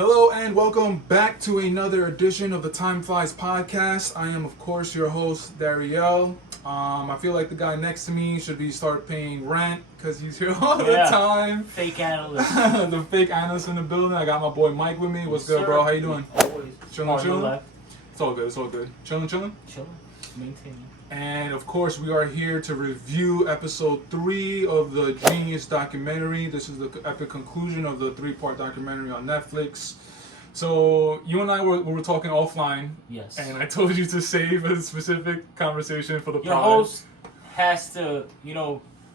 Hello and welcome back to another edition of the Time Flies podcast. I am, of course, your host, Dariel. I feel like the guy next to me should start paying rent because he's here all the time. Fake analyst. The fake analyst in the building. I got my boy Mike with me. What's good, bro? How you doing? Always. Chilling? It's all good. It's all good. Chilling? Chilling. Maintaining. And of course, we are here to review episode 3 of the JEEN-YUHS documentary. This is the epic conclusion of the 3-part documentary on Netflix. So you and I were talking offline. Yes. And I told you to save a specific conversation for the Your host has to,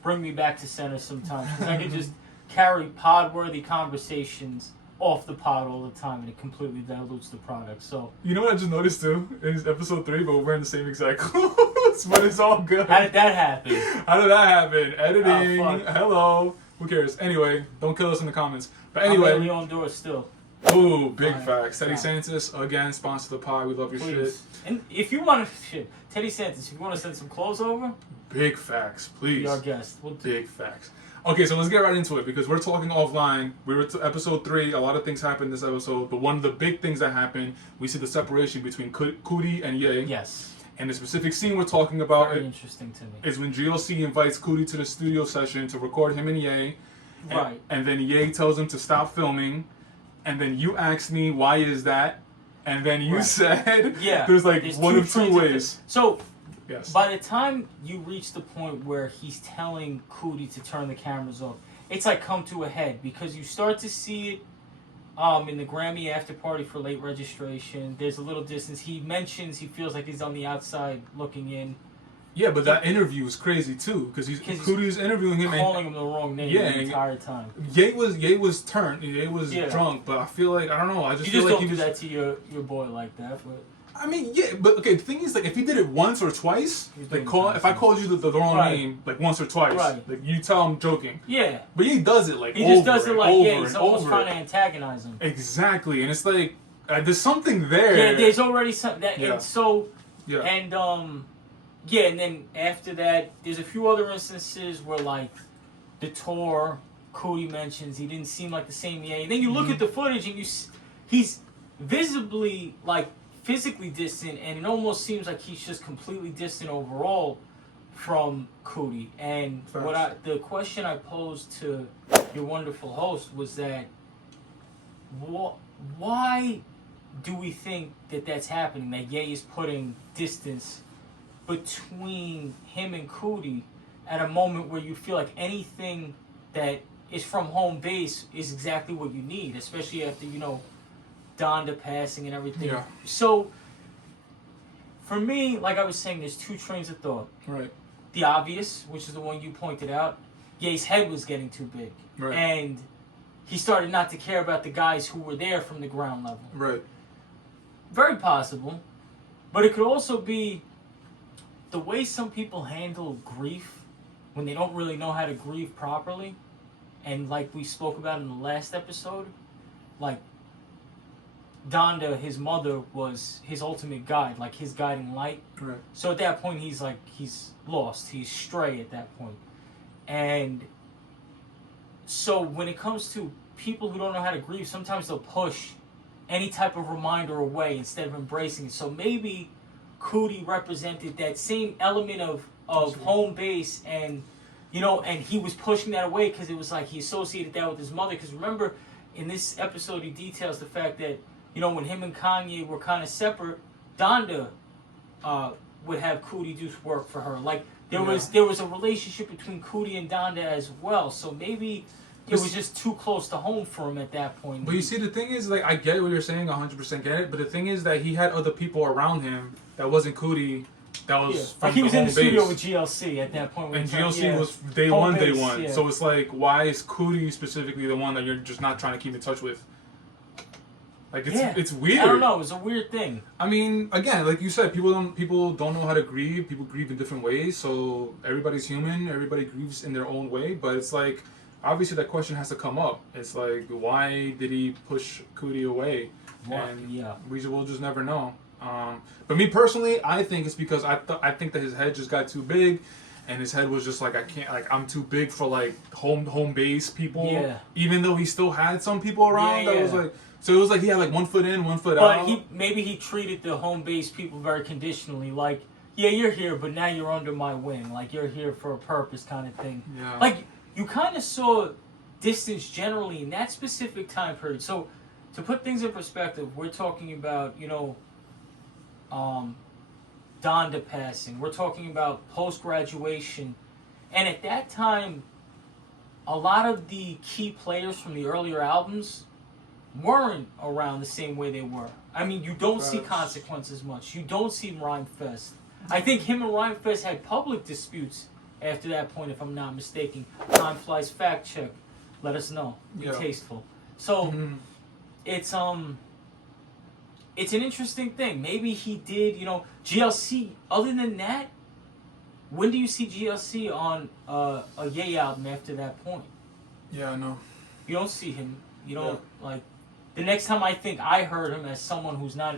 bring me back to center sometimes. Because I can just carry pod-worthy conversations off the pod all the time, and it completely dilutes the product. So you know what I just noticed too? It's episode 3, but we're wearing the same exact clothes, but it's all good. How did that happen? How did that happen? Editing. Oh, Hello. Who cares? Anyway, don't kill us in the comments. But anyway, I'm Leon Dora still. Ooh, big facts. Teddy Santis, again, sponsor the pod. We love your shit. And if you want to, Teddy Santis, if you want to send some clothes over, big facts, please. be our guest. Big facts. Okay, so let's get right into it because we're talking offline. We were to episode 3. A lot of things happened this episode, but one of the big things that happened, we see the separation between Cootie and Ye. Yes. And the specific scene we're talking about Very interesting to me. Is when GLC invites Cootie to the studio session to record him and Ye. Right. And then Ye tells him to stop filming. And then you asked me, why is that? And then you said, there's one of two ways. So, yes. By the time you reach the point where he's telling Cootie to turn the cameras off, it's come to a head because you start to see it in the Grammy after party for late registration. There's a little distance. He mentions he feels like he's on the outside looking in. Yeah, but that interview is crazy too because Cootie's interviewing him, calling him the wrong name the entire time. Ye was turned. Ye was drunk, but I feel like I don't know. I just feel like don't do that to your boy like that. But I mean, yeah, but okay. The thing is, if he did it once or twice, if I called you the wrong name once or twice, you tell I'm joking. Yeah. But he does it he just does it he's almost trying to antagonize him. Exactly, and it's there's something there. Yeah, there's already something that, and so Yeah, and then after that, there's a few other instances where, the tour, Cootie mentions he didn't seem like the same Ye. And then you look at the footage and he's visibly, physically distant, and it almost seems like he's just completely distant overall from Cootie. And the question I posed to your wonderful host was that, why do we think that that's happening, that Ye is putting distance between him and Cootie at a moment where you feel like anything that is from home base is exactly what you need, especially after, Donda passing and everything. Yeah. So, for me, like I was saying, there's two trains of thought. Right. The obvious, which is the one you pointed out, Ye's head was getting too big. Right. And he started not to care about the guys who were there from the ground level. Right. Very possible. But it could also be the way some people handle grief when they don't really know how to grieve properly, and like we spoke about in the last episode, Donda, his mother, was his ultimate guide, his guiding light. Right. So at that point, he's lost. He's stray at that point. And so when it comes to people who don't know how to grieve, sometimes they'll push any type of reminder away instead of embracing it. So maybe Cootie represented that same element of home base, and and he was pushing that away because it was he associated that with his mother. Because remember, in this episode, he details the fact that when him and Kanye were kind of separate, Donda would have Cootie do work for her. There was a relationship between Cootie and Donda as well. So maybe it was just too close to home for him at that point. But you see, the thing is, I get what you're saying, 100% get it. But the thing is that he had other people around him that wasn't Cootie. That was from he was in the studio base. with GLC at that point. And GLC was day home one. Yeah. So it's why is Cootie specifically the one that you're just not trying to keep in touch with? It's weird. I don't know. It's a weird thing. I mean, again, like you said, people don't know how to grieve. People grieve in different ways. So everybody's human. Everybody grieves in their own way. But it's obviously that question has to come up. It's why did he push Cootie away? We will just never know. But me personally, I think it's because I think that his head just got too big, and his head was just I can't, I'm too big for home base people. Yeah. Even though he still had some people around that was So it was like he had like 1 foot in, 1 foot But out. maybe he treated the home base people very conditionally, like, yeah, you're here, but now you're under my wing, like you're here for a purpose, kind of thing. Yeah. Like you kind of saw distance generally in that specific time period. So to put things in perspective, we're talking about Donda passing. We're talking about post graduation, and at that time, a lot of the key players from the earlier albums weren't around the same way they were. I mean, you don't see Consequences much. You don't see Rhymefest. I think him and Rhymefest had public disputes after that point, if I'm not mistaken. Time Flies fact check. Let us know. Be tasteful. So it's an interesting thing. Maybe he did, GLC. Other than that, when do you see GLC on a Ye album after that point? Yeah, I know. You don't see him. You don't like. The next time I think I heard him as someone who's not,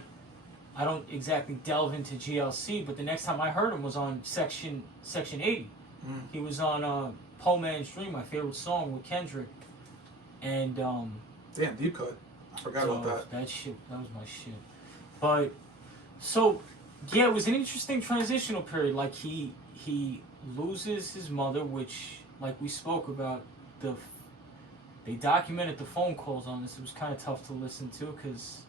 I don't exactly delve into GLC, but the next time I heard him was on Section 80. He was on Poe Man's Dream, my favorite song with Kendrick, and damn, deep cut. I forgot about that. That was my shit. But so yeah, it was an interesting transitional period. Like he loses his mother, which, like we spoke about, they documented the phone calls on this. It was kind of tough to listen to because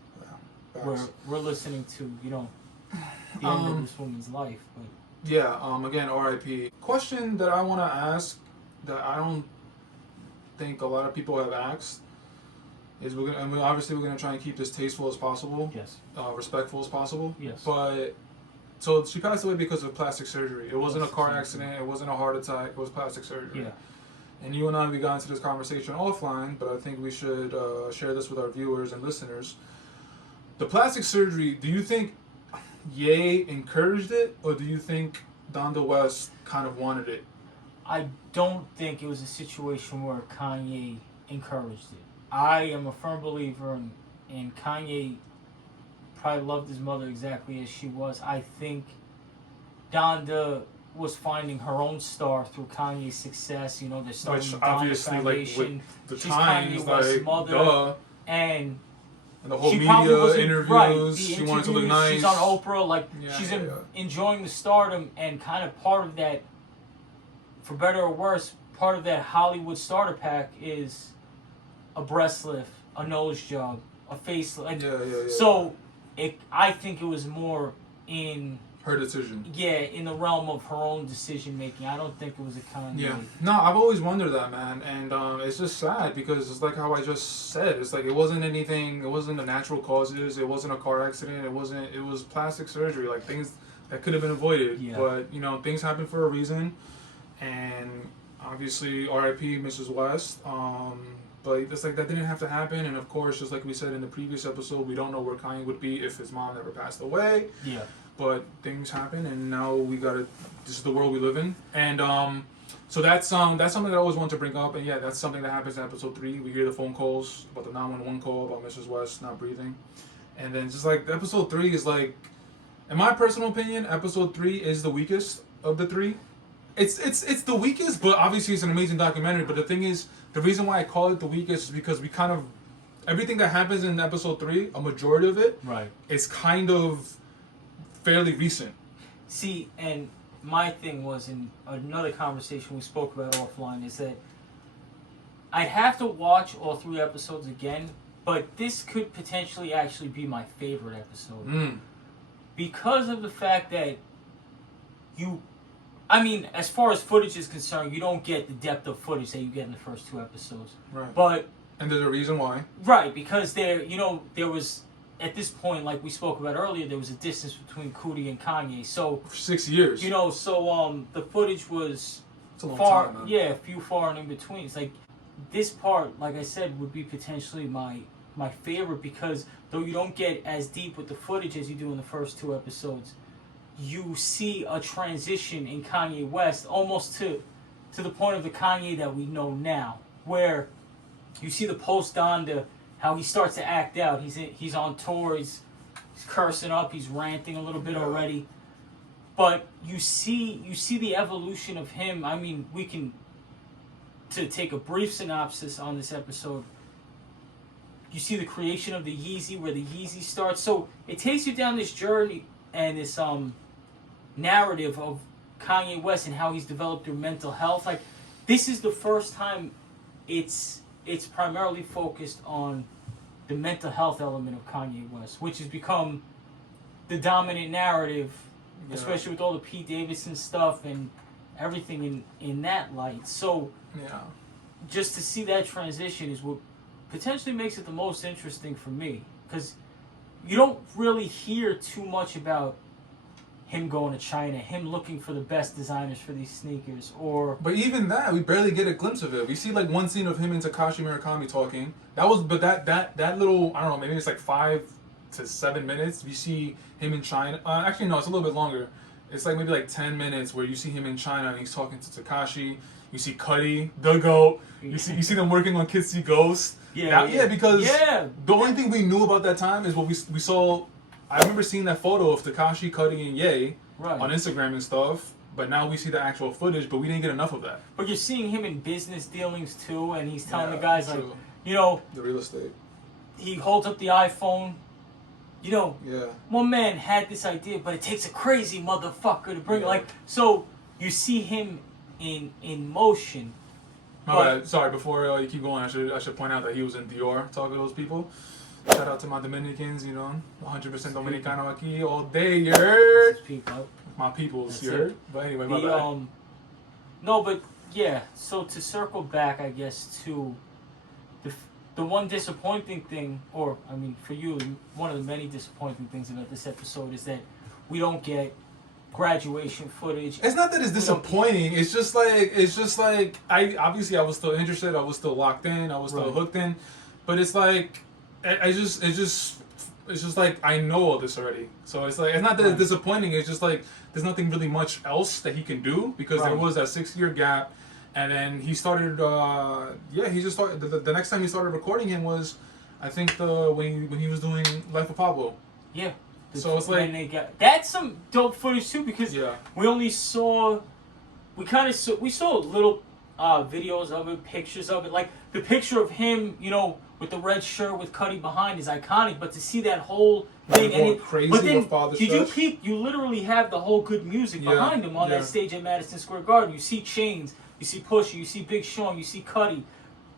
we're listening to the end of this woman's life. But yeah, again, R.I.P. Question that I want to ask that I don't think a lot of people have asked is we're gonna try and keep this tasteful as possible. Yes. Respectful as possible. Yes. But so she passed away because of plastic surgery. It wasn't a car accident. It wasn't a heart attack. It was plastic surgery. Yeah. And you and I, we got into this conversation offline, but I think we should share this with our viewers and listeners. The plastic surgery, do you think Ye encouraged it, or do you think Donda West kind of wanted it? I don't think it was a situation where Kanye encouraged it. I am a firm believer in Kanye probably loved his mother exactly as she was. I think Donda was finding her own star through Kanye's success. They're starting the Donda Foundation. With the She's times, Kanye West's mother. And the whole she media interviews, right, she wanted to look nice. She's on Oprah, she's enjoying the stardom, and kind of part of that, for better or worse, part of that Hollywood starter pack is a breast lift, a nose job, a facelift. So I think it was more in her decision. Yeah, in the realm of her own decision making. I don't think it was a Kanye. Yeah. No, I've always wondered that, man, and it's just sad because it's like how I just said. It's like it wasn't anything. It wasn't a natural causes. It wasn't a car accident. It wasn't. It was plastic surgery. Like things that could have been avoided. Yeah. But things happen for a reason, and obviously R.I.P. Mrs. West. But it's like that didn't have to happen, and of course, just like we said in the previous episode, we don't know where Kanye would be if his mom never passed away. Yeah. But things happen, and now we gotta. This is the world we live in, and so that's something that I always want to bring up, and yeah, that's something that happens in episode 3. We hear the phone calls about the 911 call about Mrs. West not breathing, and then just like episode 3 is like, in my personal opinion, episode 3 is the weakest of the 3. It's the weakest, but obviously it's an amazing documentary. But the thing is, the reason why I call it the weakest is because we kind of everything that happens in episode 3, a majority of it, right, is kind of fairly recent. See, and my thing was in another conversation we spoke about offline is that I'd have to watch all 3 episodes again, but this could potentially actually be my favorite episode. Because of the fact that as far as footage is concerned, you don't get the depth of footage that you get in the first 2 episodes. Right. And there's a reason why. Right, because there was, at this point, like we spoke about earlier, there was a distance between Cootie and Kanye. So for 6 years. The footage was it's a long far, time, man. yeah, few far and in between. It's like this part, like I said, would be potentially my favorite because though you don't get as deep with the footage as you do in the first 2 episodes, you see a transition in Kanye West almost to the point of the Kanye that we know now, where you see the post Donda, how he starts to act out. He's on tour. He's cursing up. He's ranting a little bit already. But you see the evolution of him. I mean, we can to take a brief synopsis on this episode. you see the creation of the Yeezy, where the Yeezy starts. So it takes you down this journey and this narrative of Kanye West and how he's developed through mental health. Like, this is the first time it's primarily focused on the mental health element of Kanye West, which has become the dominant narrative, especially with all the Pete Davidson stuff and everything in that light. So just to see that transition is what potentially makes it the most interesting for me, because you don't really hear too much about him going to China, him looking for the best designers for these sneakers, or... But even that, we barely get a glimpse of it. We see like one scene of him and Takashi Murakami talking. That little, I don't know, maybe it's like 5 to 7 minutes. We see him in China. Actually, no, it's a little bit longer. It's like maybe like 10 minutes where you see him in China and he's talking to Takashi. You see Cuddy, the GOAT. You see them working on Kids See Ghost. Because the only thing we knew about that time is what we saw. I remember seeing that photo of Takashi, Cuddy, and Ye on Instagram and stuff. But now we see the actual footage, but we didn't get enough of that. But you're seeing him in business dealings too, and he's telling the guys like, you know, the real estate. He holds up the iPhone. You know, one man had this idea, but it takes a crazy motherfucker to bring it. Like, so you see him in motion. My bad. Sorry, before you keep going, I should point out that he was in Dior talking to those people. Shout out to my Dominicans, you know, 100% Dominicano aquí all day, you heard? My peoples, you heard? But anyway, my bad. No, but yeah, so to circle back, I guess, to the one disappointing thing, or, I mean, for you, one of the many disappointing things about this episode is that we don't get graduation footage. It's not that it's disappointing. It's just like I was still interested. I was still locked in. I was still hooked in. But it's like it's just like I know all this already. So it's like it's not that it's disappointing. It's just like there's nothing really much else that he can do because there was that 6-year gap, and then he started. He just started. The next time he started recording him was, I think when he was doing Life of Pablo. Yeah. So it's like that's some dope footage too, because we only saw we saw little videos of it, pictures of it, like the picture of him, you know, with the red shirt with Cuddy behind is iconic, but to see that whole thing and you literally have the whole good music behind him on that stage at Madison Square Garden. You see Chains, you see Pusha, you see Big Sean, you see Cuddy,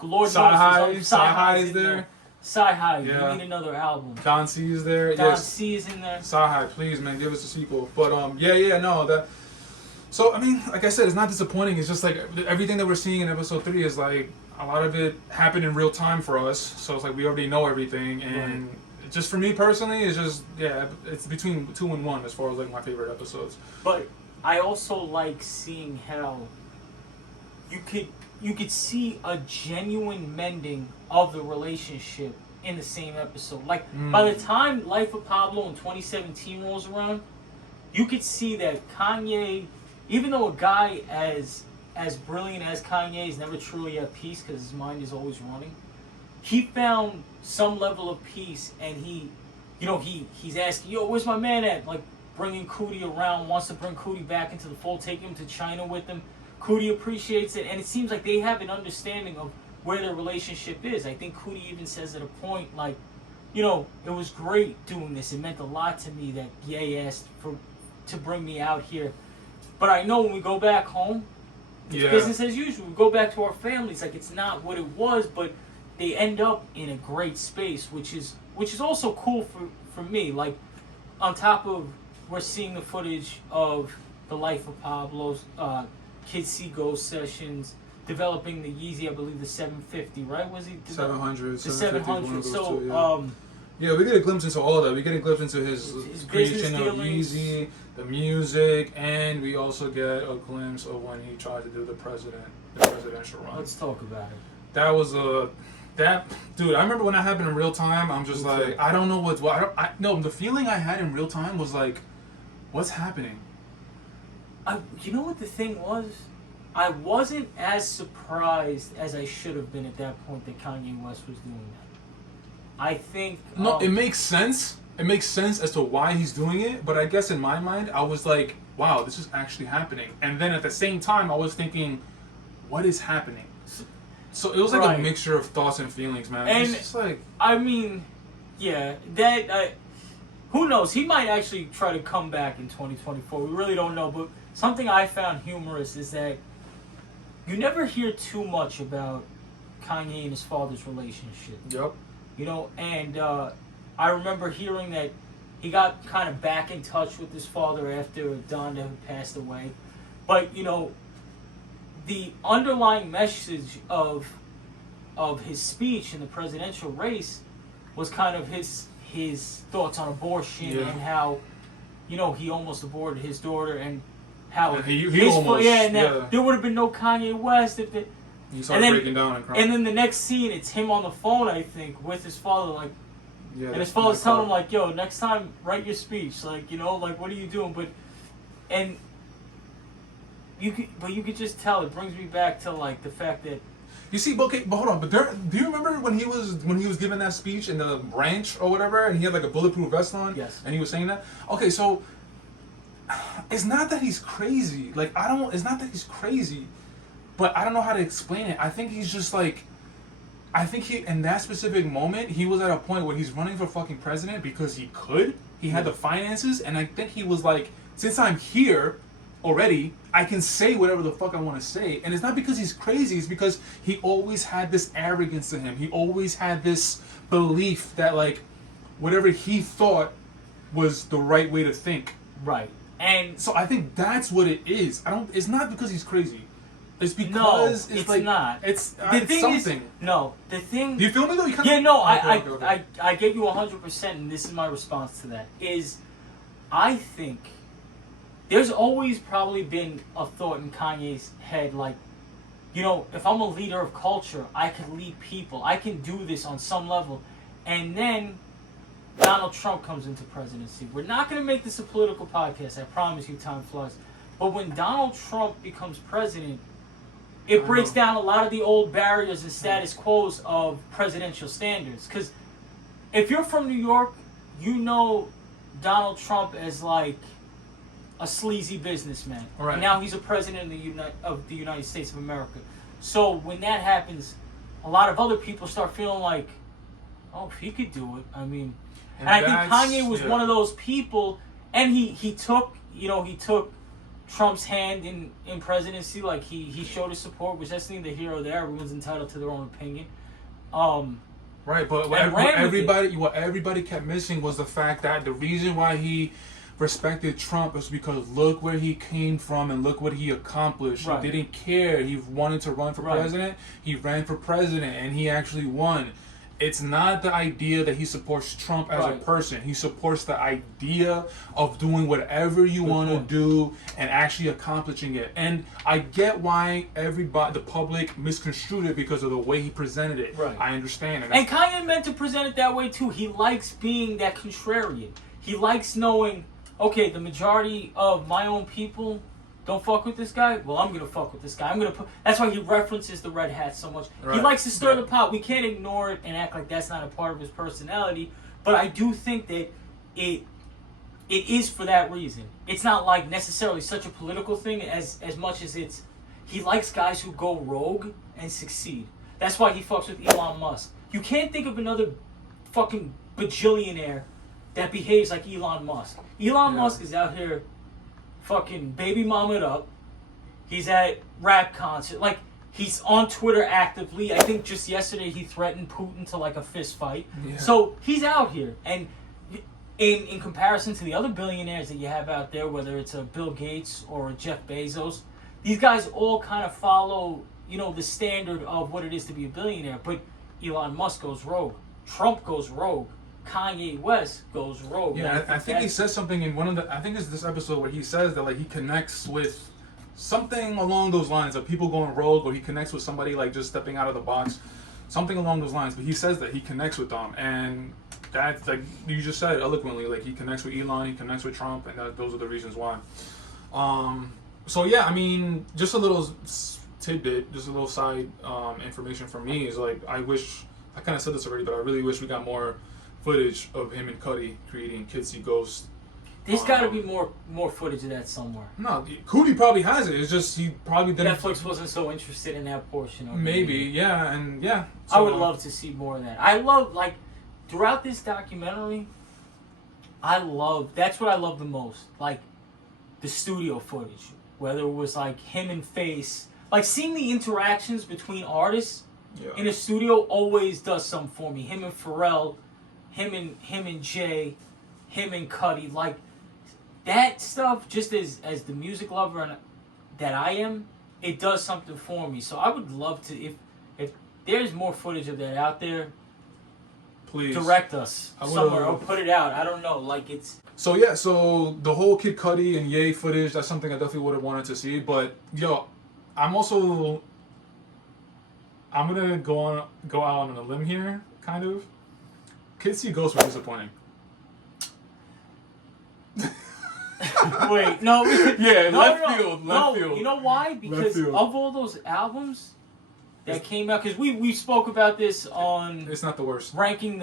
Lord knows Sci-Hi is there. Sci-Hi, you need another album. Don C is there. Don C is in there. Sci-Hi, please, man, give us a sequel. But no. So I mean, like I said, it's not disappointing. It's just like everything that we're seeing in episode 3 is like a lot of it happened in real time for us. So it's like we already know everything, and just for me personally, it's just it's between 2 and 1 as far as like my favorite episodes. But I also like seeing how you could see a genuine mending of the relationship in the same episode. Like, by the time Life of Pablo in 2017 rolls around, you could see that Kanye, even though a guy as brilliant as Kanye is never truly at peace because his mind is always running, he found some level of peace, and he's asking, yo, where's my man at? Like, bringing Cootie around, wants to bring Cootie back into the fold, take him to China with him. Cootie appreciates it, and it seems like they have an understanding of where their relationship is. I think Cootie even says at a point, like, you know, it was great doing this. It meant a lot to me that Ye asked to bring me out here. But I know when we go back home, it's business as usual. We go back to our families. Like, it's not what it was, but they end up in a great space, which is also cool for me. Like, on top of we're seeing the footage of the Life of Pablo's Kids See Ghost sessions, developing the Yeezy, I believe the 750, right? Was he 700? The 700. So, we get a glimpse into all of that. We get a glimpse into his creation of Yeezy, the music, and we also get a glimpse of when he tried to do the presidential run. Let's talk about it. That was dude. I remember when that happened in real time. I'm just like, I don't know the feeling I had in real time was like, what's happening? You know what the thing was? I wasn't as surprised as I should have been at that point that Kanye West was doing that. I think... No, it makes sense. It makes sense as to why he's doing it, but I guess in my mind, I was like, wow, this is actually happening. And then at the same time, I was thinking, what is happening? So it was like Right. a mixture of thoughts and feelings, man. And- It's just like, I mean, yeah, that who knows? He might actually try to come back in 2024. We really don't know. But something I found humorous is that you never hear too much about Kanye and his father's relationship. yep. You know, and I remember hearing that he got kind of back in touch with his father after Donda had passed away. But, you know, the underlying message of his speech in the presidential race was kind of his thoughts on abortion Yeah. and how, you know, he almost aborted his daughter and how Yeah, he his almost, and that yeah. there would have been no Kanye West if it. He started then- breaking down and crying. And then the next scene, it's him on the phone, I think, with his father, like, yeah, and his father's telling him, like, yo, next time, write your speech, like, you know, like, what are you doing? And you could just tell, it brings me back to, like, the fact that, You see, but hold on. But do you remember when he was giving that speech in the ranch or whatever, and he had like a bulletproof vest on? Yes. And he was saying that. Okay, so it's not that he's crazy. Like it's not that he's crazy, but I don't know how to explain it. I think he's just like, I think he in that specific moment he was at a point where he's running for fucking president because he could. He had the finances, and I think he was like, since I'm here already, I can say whatever the fuck I want to say. And it's not because he's crazy, it's because he always had this arrogance to him. He always had this belief that like whatever he thought was the right way to think. right. And So I think that's what it is. It's not because he's crazy. It's because no, it's like not. it's The thing something. is, no, the thing. Do you feel me though? You kinda, Yeah, no, Okay. I get you 100%, and this is my response to that. Is I think there's always probably been a thought in Kanye's head, like, you know, if I'm a leader of culture, I can lead people. I can do this on some level. And then Donald Trump comes into presidency. We're not going to make this a political podcast. I promise you, time flies. But when Donald Trump becomes president, it breaks down a lot of the old barriers and status quos of presidential standards. Because if you're from New York, you know Donald Trump as like a sleazy businessman. Right. And now he's a president of the United States of America. So when that happens, a lot of other people start feeling like, oh, if he could do it, I mean. And I think Kanye was one of those people, and he took Trump's hand in presidency, like he showed his support, which that's neither here or there. Everyone's entitled to their own opinion. Right, but what everybody kept missing was the fact that the reason why he respected Trump is because look where he came from and look what he accomplished. Right. He didn't care. He wanted to run for president. He ran for president and he actually won. It's not the idea that he supports Trump as a person. He supports the idea of doing whatever you want to do and actually accomplishing it. And I get why the public misconstrued it because of the way he presented it. Right. I understand. And Kanye meant to present it that way too. He likes being that contrarian. He likes knowing, okay, the majority of my own people don't fuck with this guy. Well, I'm gonna fuck with this guy. That's why he references the red hat so much. Right. He likes to stir the pot. We can't ignore it and act like that's not a part of his personality. But I do think that it is for that reason. It's not like necessarily such a political thing as much as he likes guys who go rogue and succeed. That's why he fucks with Elon Musk. You can't think of another fucking bajillionaire that behaves like Elon Musk. Elon Musk is out here fucking baby mama up. He's at rap concert. Like, he's on Twitter actively. I think just yesterday he threatened Putin to like a fist fight. Yeah. So he's out here. And in comparison to the other billionaires that you have out there, whether it's a Bill Gates or a Jeff Bezos, these guys all kind of follow, the standard of what it is to be a billionaire. But Elon Musk goes rogue. Trump goes rogue. Kanye West goes rogue. Yeah, I think he says something in one of the. I think it's this episode where he says that like he connects with something along those lines of people going rogue, or he connects with somebody like just stepping out of the box, something along those lines. But he says that he connects with them, and that's like you just said eloquently. Like he connects with Elon, he connects with Trump, and those are the reasons why. So yeah, I mean, just a little tidbit, just a little side information for me is like I kind of said this already, but I really wish we got more footage of him and Cudi creating Kids See Ghosts. There's got to be more footage of that somewhere. No, Cootie probably has it. It's just he probably didn't. Netflix wasn't so interested in that portion of it. Maybe, yeah, and yeah. So, I would love to see more of that. I love, like, throughout this documentary, that's what I love the most. Like, the studio footage. Whether it was, like, him and Face. Like, seeing the interactions between artists in a studio always does something for me. Him and Pharrell, him and Jay, him and Cuddy. Like, that stuff, just as the music lover that I am, it does something for me. So I would love to, if there's more footage of that out there, please direct us somewhere or put it out. I don't know, like it's. So yeah, so the whole Kid Cudi and Ye footage, that's something I definitely would have wanted to see. But yo, I'm gonna go out on a limb here, kind of. Kids See Ghosts were disappointing. Wait, no. Left field. You know why? Because of all those albums that came out, because we spoke about this on. It's not the worst. Ranking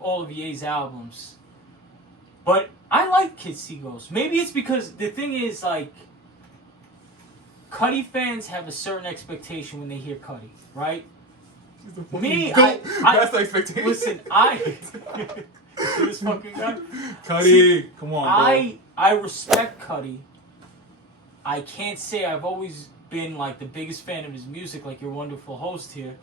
all of Ye's albums, but I like Kids See Ghosts. Maybe it's because the thing is, like, Cudi fans have a certain expectation when they hear Cudi, right? Me, that's the expectation. Listen, this fucking guy. Cudi, come on, bro. I respect Cudi. I can't say I've always been like the biggest fan of his music, like your wonderful host here.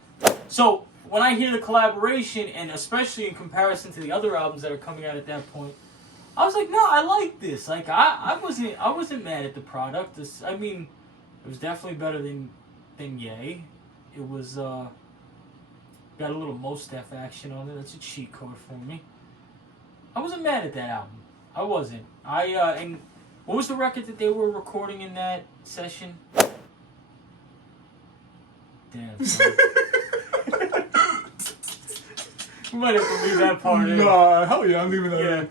So when I hear the collaboration, and especially in comparison to the other albums that are coming out at that point, I was like, no, I like this. Like I wasn't mad at the product. I mean, it was definitely better than Ye. It was got a little Mos Def action on it. That's a cheat code for me. I wasn't mad at that album. I wasn't. And what was the record that they were recording in that session? Damn. Son. We might have to leave that part in. Nah, hell yeah, I'm leaving that in.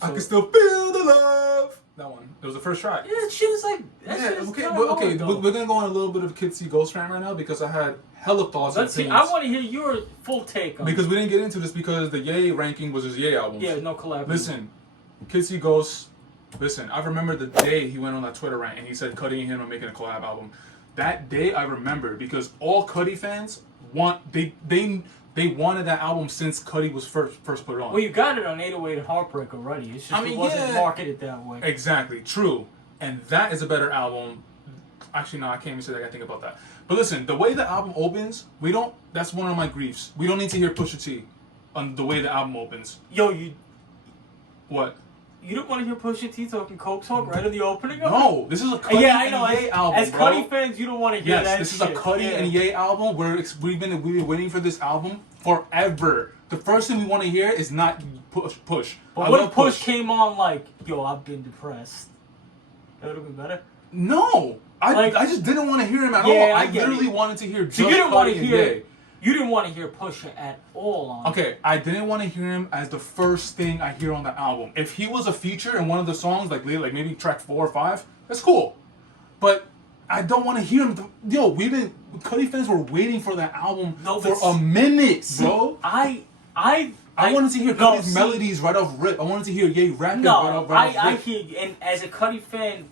I can still feel the love. That one. It was the first track. Yeah, that shit is like. We're gonna go on a little bit of Kids See Ghost rant right now because I had hella thoughts. Let's see. I want to hear your full take on. Because we didn't get into this because the Ye ranking was his Ye albums. Yeah, no collab. Listen, Kids See Ghosts. Listen, I remember the day he went on that Twitter rant and he said Cudi and him are making a collab album. That day I remember because all Cudi fans they wanted that album since Cudi was first put it on. Well, you got it on 808 and Heartbreak already. It's just it wasn't marketed that way. Exactly, true. And that is a better album. Actually, no, I can't even say that. I gotta think about that. But listen, the way the album opens, that's one of my griefs. We don't need to hear Pusha T on the way the album opens. Yo, What? You don't want to hear Pusha T talking Coke Talk right in the opening of it? No, this is a Cudi and Ye album, as Cudi fans, you don't want to hear that. Yes, this is a Cudi and Ye album. We've been waiting for this album forever. The first thing we want to hear is not Push. But what if Push came on like, yo, I've been depressed? That would have been better. No, I just didn't want to hear him at all. I literally wanted to hear just Cudi and Ye. You didn't want to hear Pusha at all on Okay, I didn't want to hear him as the first thing I hear on the album. If he was a feature in one of the songs, like maybe track 4 or 5, that's cool. But I don't want to hear him. Cudi fans were waiting for that album for a minute, bro. I wanted to hear Cudi's melodies right off rip. I wanted to hear Ye rapping right off rip. I hear, and as a Cudi fan,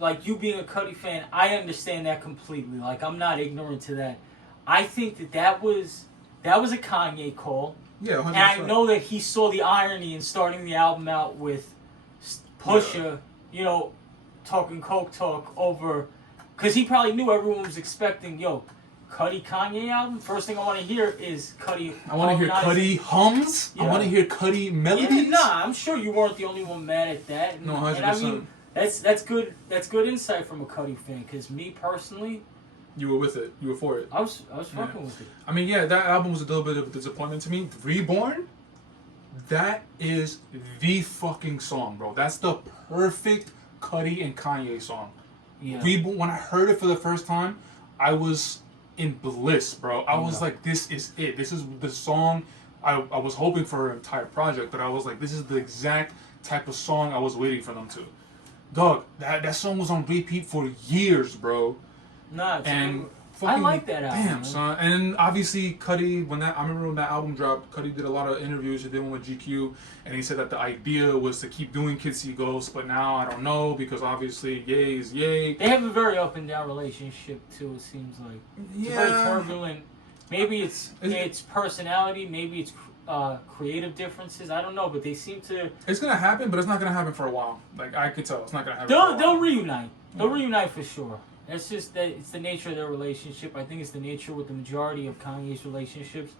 like you being a Cudi fan, I understand that completely. Like I'm not ignorant to that. I think that was a Kanye call. Yeah, 100%. And I know that he saw the irony in starting the album out with Pusha, talking Coke Talk over, because he probably knew everyone was expecting, Cudi Kanye album. First thing I want to hear is Cudi. I want to hear Cudi hums. Yeah. I want to hear Cudi melodies. Yeah, I'm sure you weren't the only one mad at that. No, 100%. And I mean, that's good. That's good insight from a Cudi fan. Because me personally. You were with it. You were for it. I was fucking with it. I mean, yeah, that album was a little bit of a disappointment to me. Reborn, that is the fucking song, bro. That's the perfect Cudi and Kanye song. Yeah. Reborn, when I heard it for the first time, I was in bliss, bro. I was like, this is it. This is the song I was hoping for an entire project, but I was like, this is the exact type of song I was waiting for them to. Dog, that song was on repeat for years, bro. Nah, fucking, like that album. Damn, son. And obviously, Cudi, I remember when that album dropped, Cudi did a lot of interviews. He did one with GQ, and he said that the idea was to keep doing Kids See Ghosts, but now I don't know, because obviously, Ye is Ye. They have a very up and down relationship, too, it seems like. It's very turbulent. Maybe it's personality, maybe it's creative differences. I don't know, but they seem to. It's gonna happen, but it's not gonna happen for a while. Like, I could tell, it's not gonna happen. They'll reunite. They'll reunite for sure. It's just that it's the nature of their relationship. I think it's the nature with the majority of Kanye's relationships.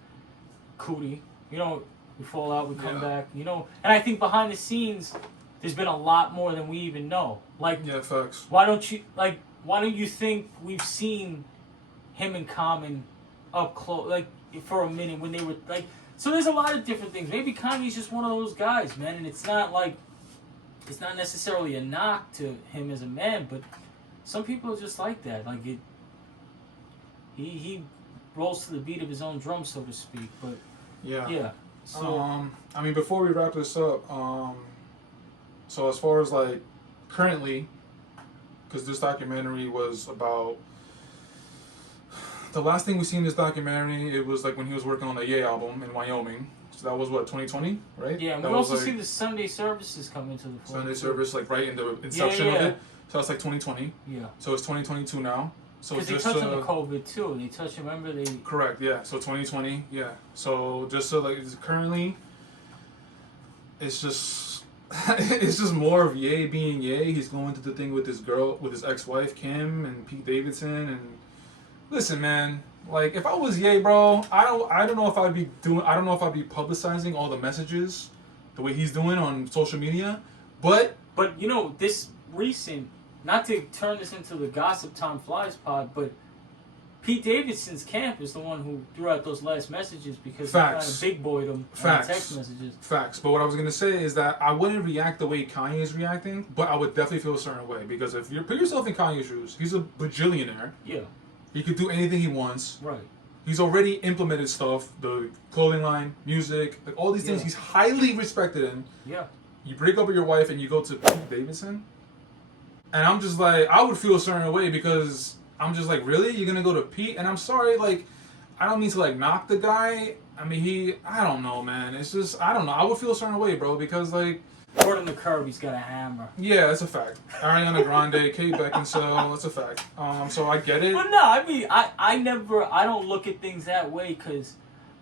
Cootie, we fall out, we come back, And I think behind the scenes, there's been a lot more than we even know. Like, yeah, facts. Why don't you think we've seen him and Common up close, like for a minute when they were like? So there's a lot of different things. Maybe Kanye's just one of those guys, man, and it's not necessarily a knock to him as a man, but some people are just like that. Like he rolls to the beat of his own drum, so to speak. But yeah. So I mean, before we wrap this up, so as far as like currently, because this documentary was about. The last thing we seen in this documentary, it was like when he was working on the Ye album in Wyoming. So that was what, 2020, right? Yeah, and that we also like, see the Sunday services come into the fore. Sunday service, like right in the inception of it. So that's like 2020. Yeah. So it's 2022 now. So because they touched on the COVID too. They touched. Remember they. Correct. Yeah. So 2020. Yeah. So just so like currently, it's just it's just more of Ye being Ye. He's going through the thing with his ex-wife Kim and Pete Davidson and. Listen, man. Like, if I was Ye, bro, I don't know if I'd be publicizing all the messages the way he's doing on social media. But this recent, not to turn this into the Gossip Time Flies pod, but Pete Davidson's camp is the one who threw out those last messages because he kind of big boyed them on text messages. Facts. But what I was gonna say is that I wouldn't react the way Kanye is reacting, but I would definitely feel a certain way because if you put yourself in Kanye's shoes, he's a bajillionaire. Yeah. He could do anything he wants. Right. He's already implemented stuff, the clothing line, music, like all these things he's highly respected in. Yeah. You break up with your wife and you go to Pete Davidson. And I'm just like, I would feel a certain way because I'm just like, really? You're going to go to Pete? And I'm sorry, like, I don't mean to like knock the guy. I mean, I don't know, man. It's just, I don't know. I would feel a certain way, bro, because like, According to Curb, he's got a hammer. Yeah, that's a fact. Ariana Grande, Kate Beckinsale, that's a fact. So I get it. But no, I mean, I don't look at things that way because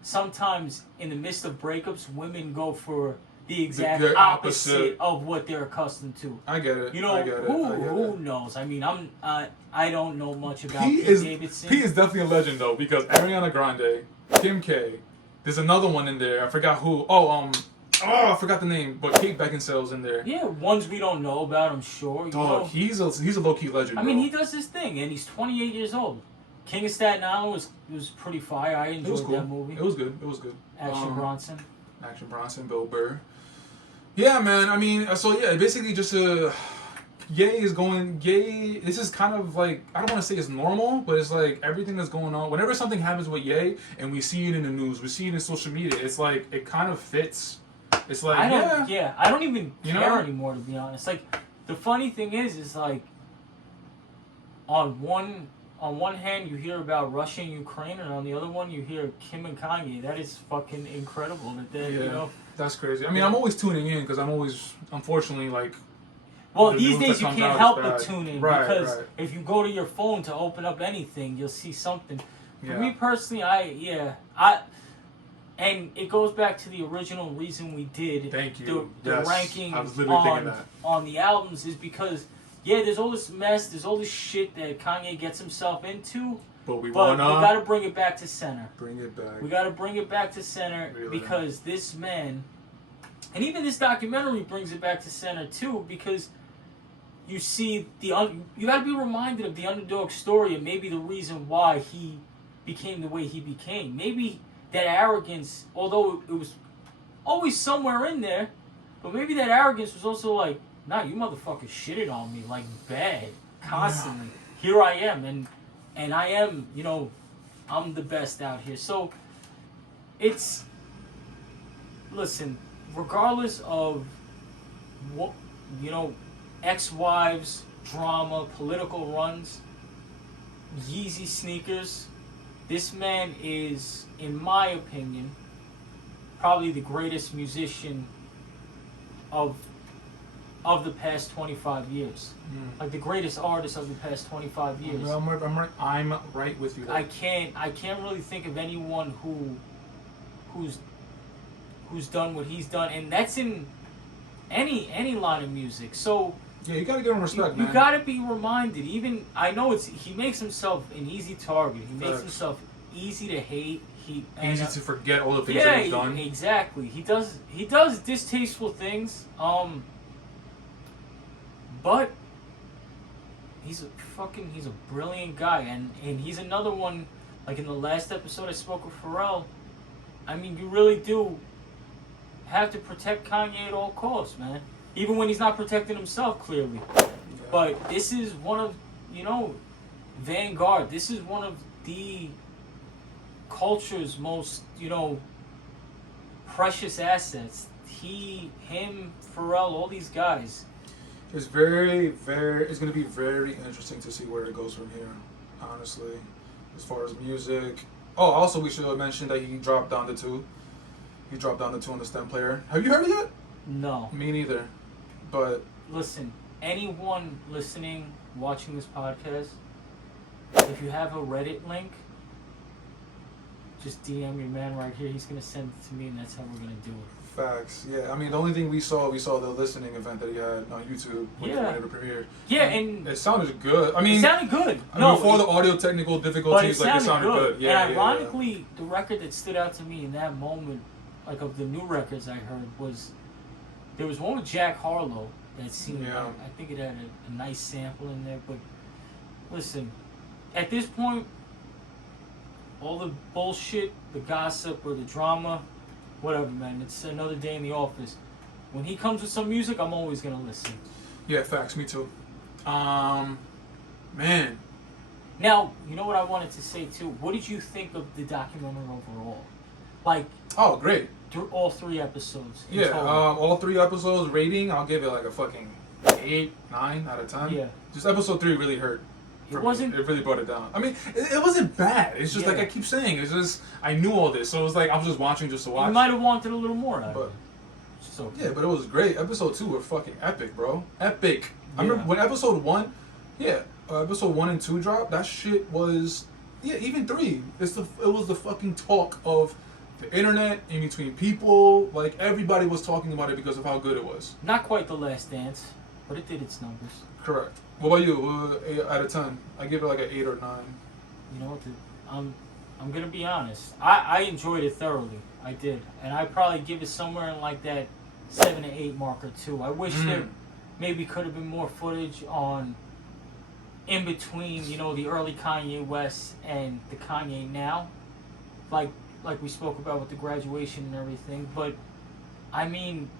sometimes in the midst of breakups, women go for the exact opposite of what they're accustomed to. I get it. Who knows? I mean, I don't know much about Pete Davidson. Pete is definitely a legend though because Ariana Grande, Kim K, there's another one in there. I forgot who. I forgot the name, but Kate Beckinsale's in there. Yeah, ones we don't know about, I'm sure. Dog, he's a low-key legend, I mean, he does his thing, and he's 28 years old. King of Staten Island was pretty fire. I enjoyed that movie. It was good. Action Bronson, Bill Burr. Yeah, man. I mean, so yeah, basically just Ye. This is kind of like, I don't want to say it's normal, but it's like everything that's going on. Whenever something happens with Ye, and we see it in the news, we see it in social media, it's like it kind of fits. It's like I don't even care anymore, to be honest. Like the funny thing is like on one hand you hear about Russia and Ukraine, and on the other one you hear Kim and Kanye. That is fucking incredible. That's crazy. I mean, I'm always tuning in because I'm always, unfortunately, like. Well, these days you can't help but tune in because if you go to your phone to open up anything, you'll see something. For me personally, and it goes back to the original reason we did the ranking on the albums is because, there's all this mess, there's all this shit that Kanye gets himself into, but we got to bring it back to center. We got to bring it back to center because this man, and even this documentary brings it back to center too because you see you got to be reminded of the underdog story and maybe the reason why he became the way he became. Maybe that arrogance, although it was always somewhere in there, but maybe that arrogance was also like, nah, you motherfuckers shitted on me like bad, constantly. Yeah. Here I am, and I am, I'm the best out here. So it's, listen, regardless of what, ex-wives, drama, political runs, Yeezy sneakers. This man is, in my opinion, probably the greatest musician of the past 25 years. Like the greatest artist of the past 25 years. I'm right with you there. I can't really think of anyone who's done what he's done, and that's in any line of music. So yeah, you gotta give him respect, man. You gotta be reminded. Even I know he makes himself an easy target. He makes himself easy to hate. Easy to forget all the things that he's done. Exactly. He does distasteful things. But he's a brilliant guy, and he's another one. Like in the last episode, I spoke with Pharrell. I mean, you really do have to protect Kanye at all costs, man. Even when he's not protecting himself, clearly. Yeah. But this is one of, Vanguard. This is one of the culture's most, precious assets. Him, Pharrell, all these guys. It's it's going to be very interesting to see where it goes from here, honestly, as far as music. Oh, also we should have mentioned that he dropped down to 2. He dropped down to 2 on the stem player. Have you heard it yet? No. Me neither. But listen, anyone listening, watching this podcast, if you have a Reddit link, just DM your man right here. He's gonna send it to me, and that's how we're gonna do it. Facts. Yeah. I mean, the only thing we saw the listening event that he had on YouTube when it premiered. Yeah, and it sounded good. I mean, it sounded good. Before the audio technical difficulties, it sounded good. Yeah. And ironically, the record that stood out to me in that moment, like of the new records I heard, was there was one with Jack Harlow that seemed. I think it had a nice sample in there. But listen, at this point, all the bullshit, the gossip, or the drama. Whatever, man. It's another day in the office. When he comes with some music, I'm always gonna listen. Yeah, facts. Me too. Man. Now, you know what I wanted to say too. What did you think of the documentary overall? Like. Oh, great. All 3 episodes. Yeah. All 3 episodes. Rating, I'll give it like a fucking 8, 9 out of 10. Yeah. Just episode 3 really hurt. It wasn't. It really brought it down. I mean, it wasn't bad. It's just like I keep saying. It's just I knew all this, so it was like I was just watching just to watch. You might have wanted a little more out of it. So yeah, but it was great. Episode 2 were fucking epic, bro. Epic. I remember when episode 1, episode 1 and 2 dropped. That shit was even 3. It was the fucking talk of the internet in between people. Like everybody was talking about it because of how good it was. Not quite The Last Dance, but it did its numbers. Correct. What about you? 8 out of 10. I give it like an 8 or 9. You know what? I'm gonna be honest. I enjoyed it thoroughly. I did, and I probably give it somewhere in like that 7 to 8 marker too. I wish there maybe could have been more footage on in between, the early Kanye West and the Kanye now, like we spoke about with the graduation and everything. But I mean.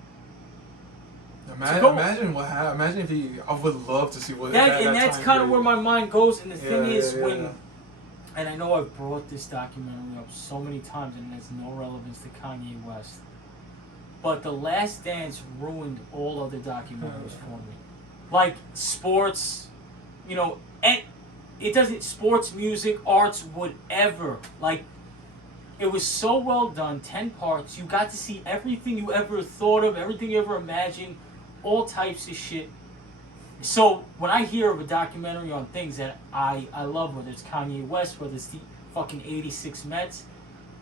Imagine what happened. Imagine if I would love to see what that. And that's kind of where my mind goes. And the thing is, when, and I know I've brought this documentary up so many times, and it has no relevance to Kanye West. But The Last Dance ruined all other documentaries for me, like sports, and it doesn't sports, music, arts, whatever. Like it was so well done. 10 parts. You got to see everything you ever thought of, everything you ever imagined. All types of shit. So when I hear of a documentary on things that I love, whether it's Kanye West, whether it's the fucking 86 Mets,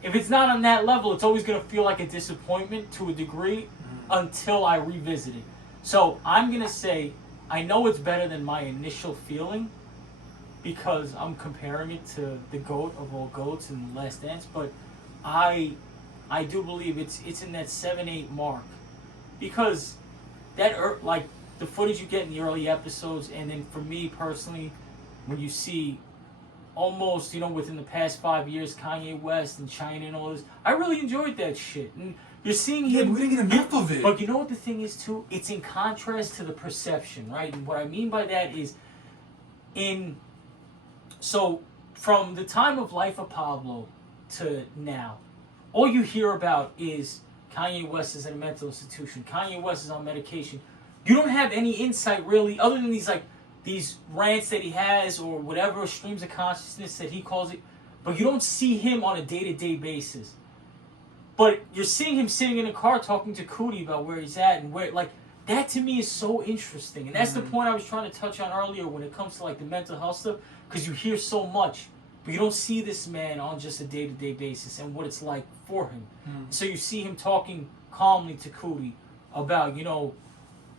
if it's not on that level, it's always going to feel like a disappointment to a degree until I revisit it. So I'm going to say, I know it's better than my initial feeling because I'm comparing it to the GOAT of all GOATs in The Last Dance, but I do believe it's in that 7-8 mark because that like the footage you get in the early episodes, and then for me personally, when you see almost within the past 5 years Kanye West and China and all this, I really enjoyed that shit. And you're seeing him. Yeah, we didn't get enough of it. But you know what the thing is too? It's in contrast to the perception, right? And what I mean by that is, so from the time of Life of Pablo to now, all you hear about is Kanye West is in a mental institution. Kanye West is on medication. You don't have any insight really, other than these like these rants that he has or whatever streams of consciousness that he calls it, but you don't see him on a day-to-day basis. But you're seeing him sitting in a car talking to Cootie about where he's at and where, like, that to me is so interesting. And that's the point I was trying to touch on earlier when it comes to, like, the mental health stuff, because you hear so much, but you don't see this man on just a day-to-day basis and what it's like for him. So you see him talking calmly to Cootie about, you know,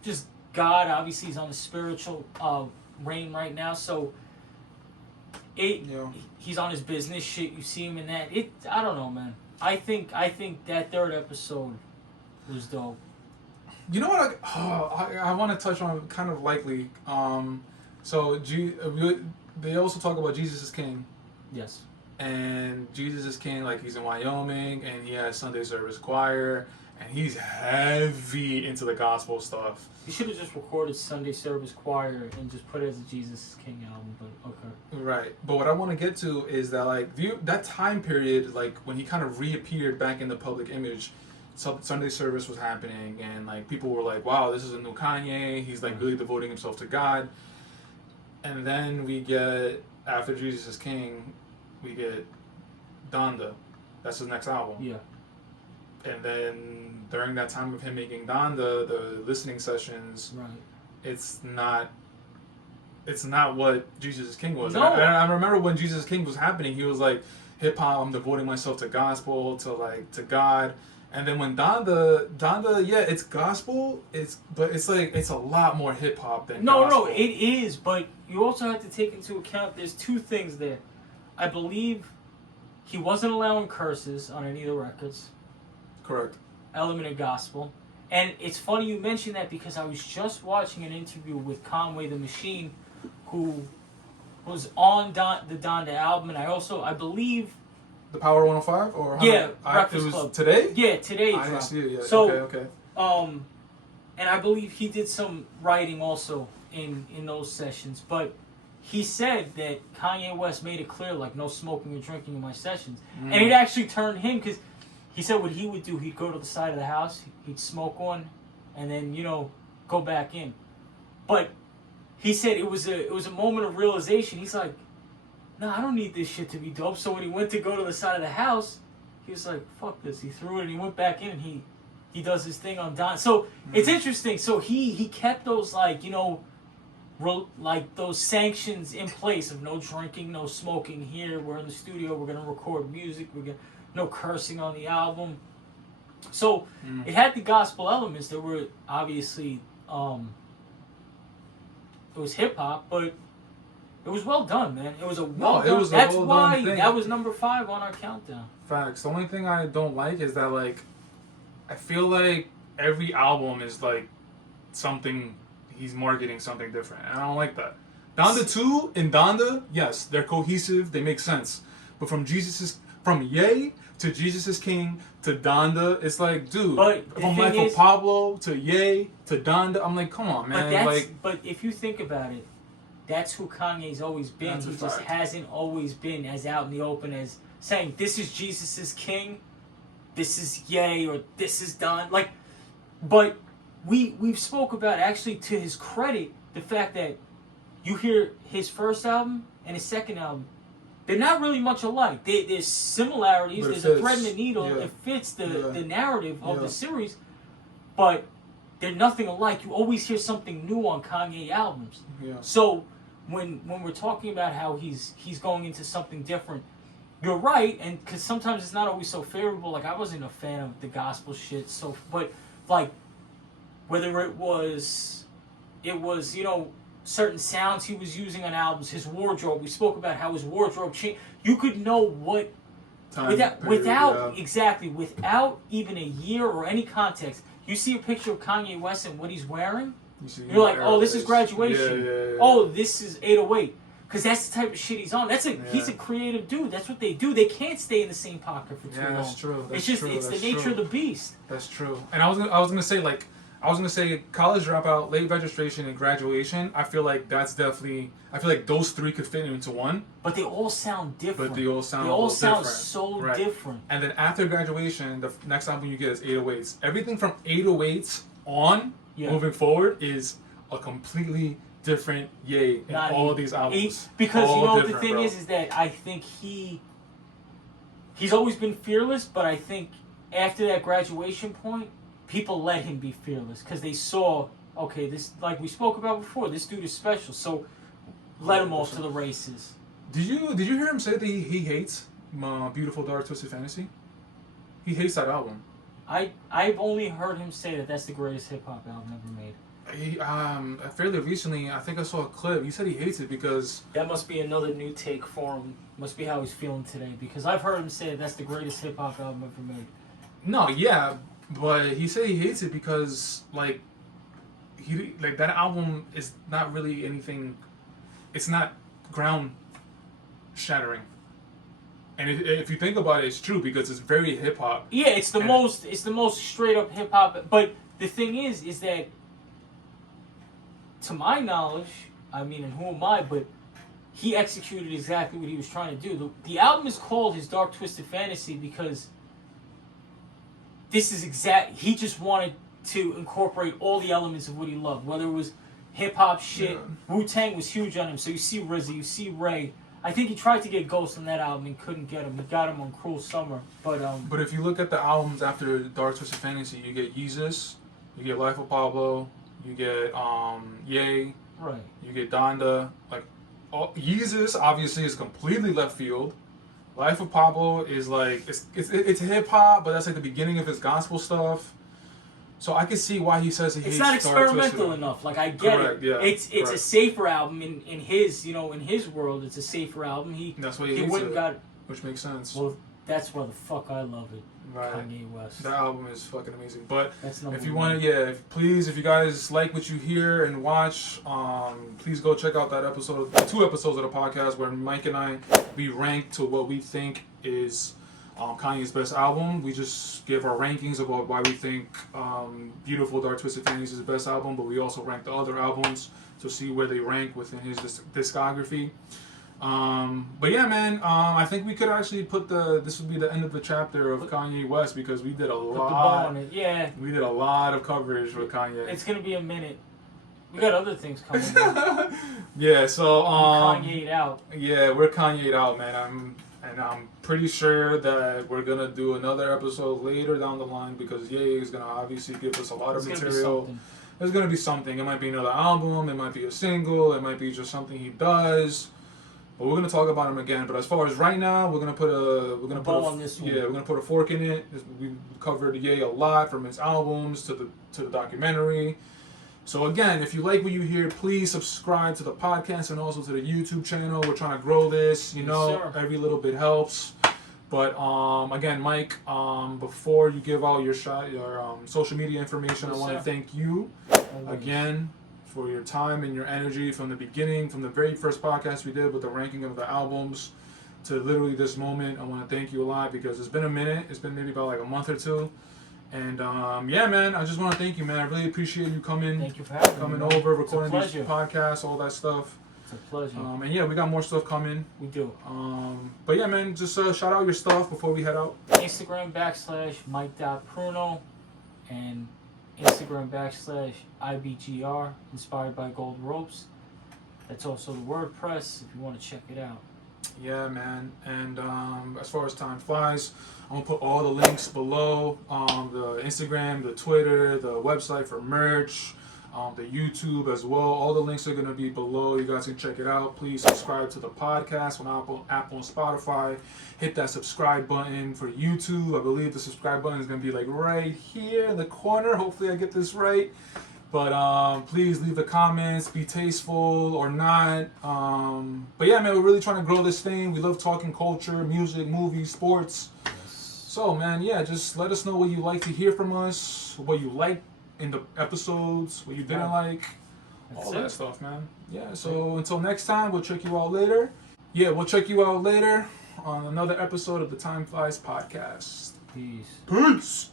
just God. Obviously, he's on the spiritual reign right now, so he's on his business shit. You see him in that. I don't know, man. I think that third episode was dope. You know what? I want to touch on kind of likely. So they also talk about Jesus is King. Yes. And Jesus is King, like he's in Wyoming, and he has Sunday service choir, and he's heavy into the gospel stuff. He should have just recorded Sunday service choir and just put it as a Jesus is King album, but okay. Right. But what I want to get to is that, like, that time period, like, when he kind of reappeared back in the public image, Sunday service was happening, and, like, people were like, wow, this is a new Kanye. He's, like, really devoting himself to God. And then we get, after Jesus is King, we get Donda. That's his next album. Yeah. And then during that time of him making Donda, the listening sessions, right. it's not what Jesus is King was. No. And I remember when Jesus is King was happening, he was like, hip hop, I'm devoting myself to gospel, to God. And then when Donda, yeah, it's gospel, but it's like, it's a lot more hip hop than gospel. No, it is, but you also have to take into account there's two things there. I believe he wasn't allowing curses on any of the records. Correct. Element of gospel. And it's funny you mention that because I was just watching an interview with Conway the Machine, who was on the Donda album, and I believe... The Power 105? Or Breakfast it was Club. Today? Yeah, today. I didn't see it yet. So, okay. And I believe he did some writing also in those sessions, but he said that Kanye West made it clear, like, no smoking or drinking in my sessions. And it actually turned him, because he said what he would do, he'd go to the side of the house, he'd smoke one, and then, you know, go back in. But he said it was a moment of realization. He's like, no, I don't need this shit to be dope. So when he went to go to the side of the house, he was like, fuck this. He threw it and he went back in and he does his thing on Don. So it's interesting. So he kept those, like, you know, like those sanctions in place of no drinking, no smoking here. We're in the studio. We're going to record music. No cursing on the album. So it had the gospel elements that were obviously, it was hip hop, but it was well done, man. It was a well done. That's why that was number 5 on our countdown. Facts. The only thing I don't like is that, like, I feel like every album is like something, he's marketing something different, and I don't like that. Donda 2 and Donda, yes, they're cohesive, they make sense. But from Ye to Jesus is King to Donda, it's like, dude, from Life of Pablo to Ye to Donda, I'm like, come on, man. But if you think about it, that's who Kanye's always been. He just hasn't always been as out in the open as saying, this is Jesus is King, this is Ye, or this is Don. Like, but we've spoke about, actually, to his credit, the fact that you hear his first album and his second album, they're not really much alike. There's similarities. There's a thread in the needle. Yeah. It fits the narrative of the series, but they're nothing alike. You always hear something new on Kanye albums. Yeah. So when we're talking about how he's going into something different, you're right, and because sometimes it's not always so favorable. Like, I wasn't a fan of the gospel shit. So, but like, whether it was you know, certain sounds he was using on albums, his wardrobe. We spoke about how his wardrobe changed. You could know what without even a year or any context. You see a picture of Kanye West and what he's wearing, you're like, oh, this is Graduation. Yeah. Oh, this is 808. Because that's the type of shit he's on. He's a creative dude. That's what they do. They can't stay in the same pocket for too long. That's true. It's the nature of the beast. That's true. And I was gonna say college dropout, late registration, and graduation. I feel like those 3 could fit into one. But they all sound different. They all sound so different. And then after graduation, the next album you get is 808s. Everything from 808s on, moving forward, is a completely different Ye in Not all he- these albums. Because All you know what the different, thing bro. is that I think he's always been fearless, but I think after that graduation point, people let him be fearless because they saw, okay, this, like we spoke about before, this dude is special, so let him off to the races. Did you hear him say that he hates Beautiful Dark Twisted Fantasy? He hates that album. I've only heard him say that that's the greatest hip hop album ever made. He fairly recently, I think I saw a clip. He said he hates it because That must be another new take for him. Must be how he's feeling today because I've heard him say that's the greatest hip hop album ever made. no, yeah, but he said he hates it because like that album is not really anything. It's not ground shattering. And if you think about it, it's true because it's very hip hop. Yeah, it's the most straight up hip hop. But the thing is that, to my knowledge, I mean, and who am I? But he executed exactly what he was trying to do. The album is called his Dark Twisted Fantasy because this is he just wanted to incorporate all the elements of what he loved, whether it was hip hop shit. Yeah. Wu-Tang was huge on him, so you see RZA, you see Ray. I think he tried to get Ghost on that album and couldn't get him. He got him on Cruel Summer, But if you look at the albums after Dark Twisted Fantasy, you get Yeezus, you get Life of Pablo, you get Ye, right. you get Donda. Like Yeezus obviously is completely left field. Life of Pablo is like it's hip hop, but that's like the beginning of his gospel stuff. So I can see why he says he hates It's not Dark Twisted. experimental enough. Like I get Correct, it. yeah, It's a correct. safer album in his in his world. It's a safer album. That's why he He hates wouldn't it, got. which makes sense. Well, that's why the fuck I love it. Right. Kanye West. That album is fucking amazing. But That's number if you one. want to, please, if you guys like what you hear and watch, please go check out that episode, 2 episodes of the podcast where Mike and I, we rank to what we think is Kanye's best album. We just give our rankings about why we think Beautiful Dark Twisted Fantasy is the best album, but we also rank the other albums to see where they rank within his discography. But yeah, man, I think we could actually this would be the end of the chapter of Kanye West because we did a Put the bow lot. on it. Yeah. We did a lot of coverage with Kanye. It's gonna be a minute. We got other things coming. Yeah, so Kanye'd out. yeah, we're Kanye'd out, man. I'm pretty sure that we're gonna do another episode later down the line because Ye is gonna obviously give us a lot of It's gonna be material. something. There's gonna be something. It might be another album. It might be a single. It might be just something he does. But we're gonna talk about him again. But as far as right now, we're gonna put bow on this one. Yeah, we're gonna put a fork in it. We covered Ye a lot from his albums to the documentary. So again, if you like what you hear, please subscribe to the podcast and also to the YouTube channel. We're trying to grow this. You Yes, know, sir. every little bit helps. But again, Mike, before you give out your social media information, Yes, I want to sir. thank you Always. again for your time and your energy from the beginning, from the very first podcast we did with the ranking of the albums to literally this moment. I want to thank you a lot because it's been a minute. It's been maybe about like a month or two. And yeah, man, I just want to thank you, man. I really appreciate you coming Thank you for having coming me. man. over, It's a recording these pleasure. podcasts, all that stuff. It's a pleasure. And yeah, we got more stuff coming. We do. But yeah, man, just shout out your stuff before we head out. Instagram / Mike.Pruno and Instagram / IBGR, inspired by Gold Ropes. That's also the WordPress if you want to check it out. Yeah, man. And as far as time flies, I'm gonna put all the links below. The Instagram, the Twitter, the website for merch, the YouTube as well. All the links are gonna be below. You guys can check it out. Please subscribe to the podcast on Apple and Spotify. Hit that subscribe button for YouTube. I believe the subscribe button is gonna be like right here in the corner. Hopefully I get this right. But please leave the comments, be tasteful or not. But yeah, man, we're really trying to grow this thing. We love talking culture, music, movies, sports. So, man, yeah, just let us know what you like to hear from us, what you like in the episodes, what you didn't like, That's all it. that stuff, man. Yeah, so until next time, we'll check you out later. Yeah, we'll check you out later on another episode of the Time Flies podcast. Peace. Peace.